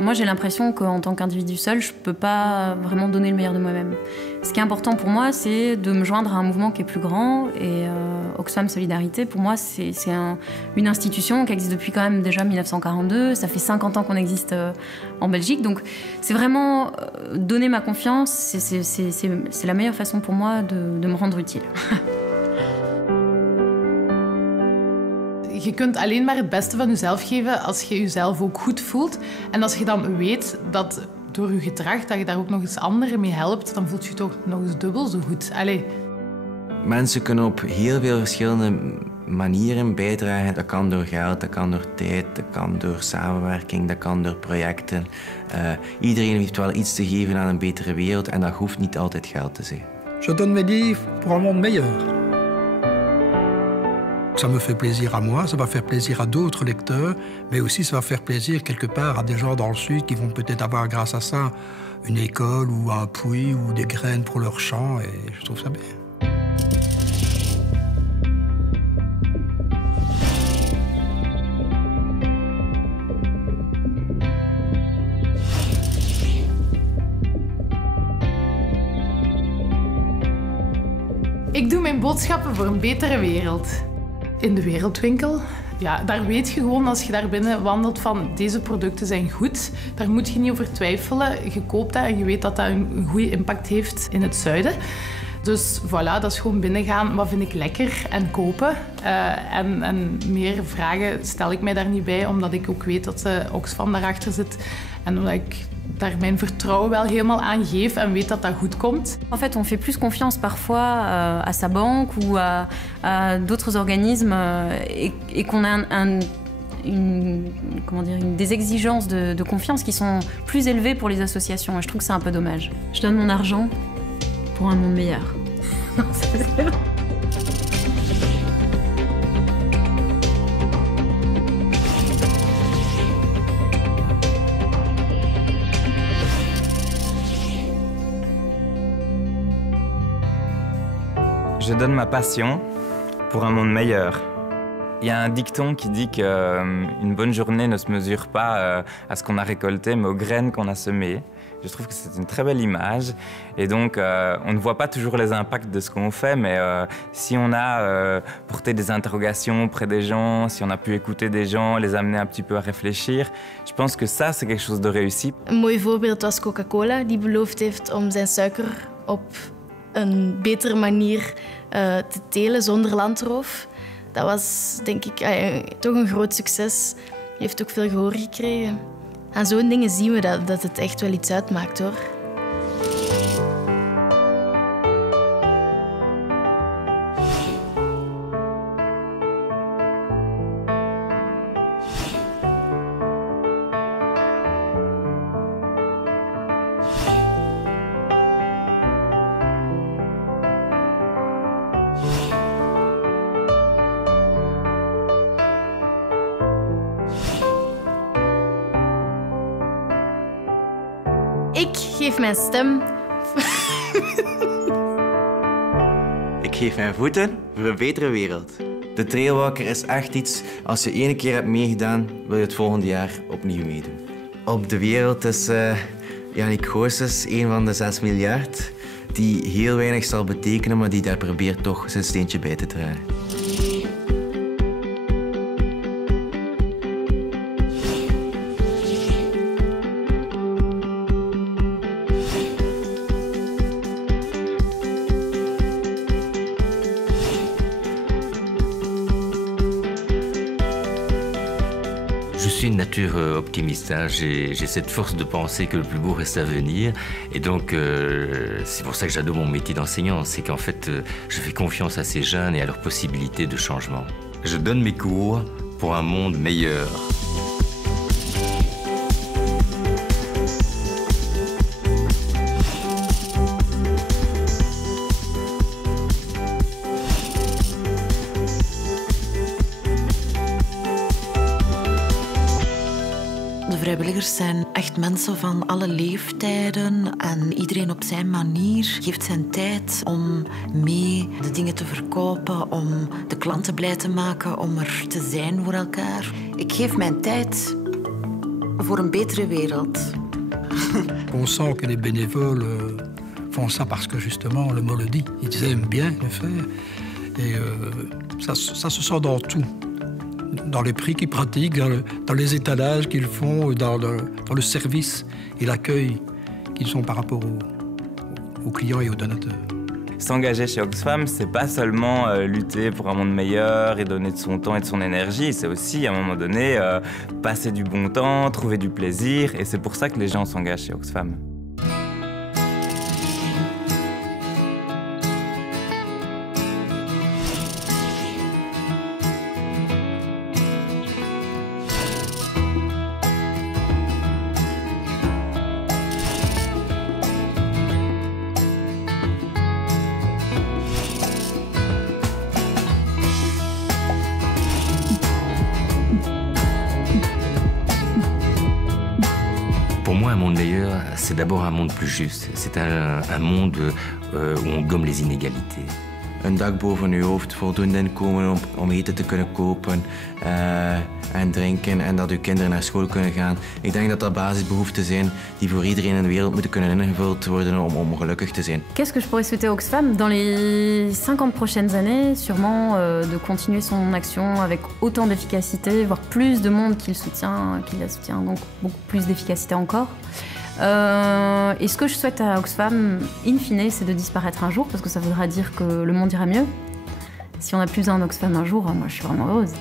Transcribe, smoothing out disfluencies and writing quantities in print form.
Moi, j'ai l'impression qu'en tant qu'individu seul, je ne peux pas vraiment donner le meilleur de moi-même. Ce qui est important pour moi, c'est de me joindre à un mouvement qui est plus grand. Et Oxfam Solidarité, pour moi, c'est une institution qui existe depuis quand même déjà 1942. Ça fait 50 ans qu'on existe en Belgique. Donc, c'est vraiment donner ma confiance. C'est la meilleure façon pour moi de me rendre utile. Je kunt alleen maar het beste van jezelf geven als je jezelf ook goed voelt. En als je dan weet dat door je gedrag dat je daar ook nog eens anderen mee helpt, dan voelt je toch nog eens dubbel zo goed. Allee. Mensen kunnen op heel veel verschillende manieren bijdragen. Dat kan door geld, dat kan door tijd, dat kan door samenwerking, dat kan door projecten. Iedereen heeft wel iets te geven aan een betere wereld en dat hoeft niet altijd geld te zijn. Je donne mes livres pour un monde meilleur. Ça me fait plaisir à moi, ça va faire plaisir à d'autres lecteurs, mais aussi ça va faire plaisir quelque part à des gens dans le Sud qui vont peut-être avoir grâce à ça une école ou un puits ou des graines pour leur champ et je trouve ça bien. Ik doe mijn boodschappen voor een betere wereld. In de Wereldwinkel, ja, daar weet je gewoon als je daar binnen wandelt van deze producten zijn goed. Daar moet je niet over twijfelen. Je koopt dat en je weet dat dat een goede impact heeft in het zuiden. Dus voilà, dat is gewoon binnengaan. Wat vind ik lekker? En kopen. En meer vragen stel ik mij daar niet bij, omdat ik ook weet dat Oxfam daarachter zit. En omdat ik daar mijn vertrouwen wel helemaal aan geef en weet dat dat goed komt. En fait, on fait plus confiance parfois à sa banque ou à d'autres organismes et qu'on a des exigences de confiance qui sont plus élevées pour les associations. Et je trouve que c'est un peu dommage. Je donne mon argent pour un monde meilleur. Non, c'est vrai. Je donne ma passion pour un monde meilleur. Il y a un dicton qui dit qu'une bonne journée ne se mesure pas à ce qu'on a récolté, mais aux graines qu'on a semées. Je trouve que c'est une très belle image. Et donc, on ne voit pas toujours les impacts de ce qu'on fait, mais si on a porté des interrogations auprès des gens, si on a pu écouter des gens, les amener un petit peu à réfléchir, je pense que ça, c'est quelque chose de réussi. Een mooi voorbeeld was Coca-Cola, die beloofd heeft om zijn suiker op een betere manier te telen zonder landroof. Dat was, denk ik, toch een groot succes. Die heeft ook veel gehoor gekregen. Aan zo'n dingen zien we dat het echt wel iets uitmaakt, hoor. Ik geef mijn stem. Ik geef mijn voeten voor een betere wereld. De Trailwalker is echt iets, als je 1 keer hebt meegedaan, wil je het volgende jaar opnieuw meedoen. Op de wereld is Yannick Goossens een van de 6 miljard die heel weinig zal betekenen, maar die daar probeert toch zijn steentje bij te dragen. Je suis une nature optimiste. Hein. J'ai cette force de penser que le plus beau reste à venir. Et donc, c'est pour ça que j'adore mon métier d'enseignant. C'est qu'en fait, je fais confiance à ces jeunes et à leurs possibilités de changement. Je donne mes cours pour un monde meilleur. De vrijwilligers zijn echt mensen van alle leeftijden en iedereen op zijn manier geeft zijn tijd om mee de dingen te verkopen, om de klanten blij te maken, om er te zijn voor elkaar. Ik geef mijn tijd voor een betere wereld. On sent que les bénévoles font ça parce que justement le mot le dit. Ils aiment bien le faire. Et ça se sent dans tout. Dans les prix qu'ils pratiquent, dans les étalages qu'ils font, dans le service et l'accueil qu'ils ont par rapport aux clients et aux donateurs. S'engager chez Oxfam, c'est pas seulement lutter pour un monde meilleur et donner de son temps et de son énergie, c'est aussi, à un moment donné, passer du bon temps, trouver du plaisir, et c'est pour ça que les gens s'engagent chez Oxfam. Pour moi, un monde meilleur, c'est d'abord un monde plus juste. C'est un monde où on gomme les inégalités. Een dak boven je hoofd, voldoende inkomen om eten te kunnen kopen en drinken en dat uw kinderen naar school kunnen gaan. Ik denk dat dat basisbehoeften zijn die voor iedereen in de wereld moeten kunnen ingevuld worden om gelukkig te zijn. Qu'est-ce que je pourrais souhaiter à Oxfam dans les 50 prochaines années? Sûrement de continuer son action avec autant d'efficacité, voire plus de monde qui la soutient, donc beaucoup plus d'efficacité encore. Et ce que je souhaite à Oxfam, in fine, c'est de disparaître un jour, parce que ça voudra dire que le monde ira mieux. Si on n'a plus un Oxfam un jour, moi je suis vraiment heureuse.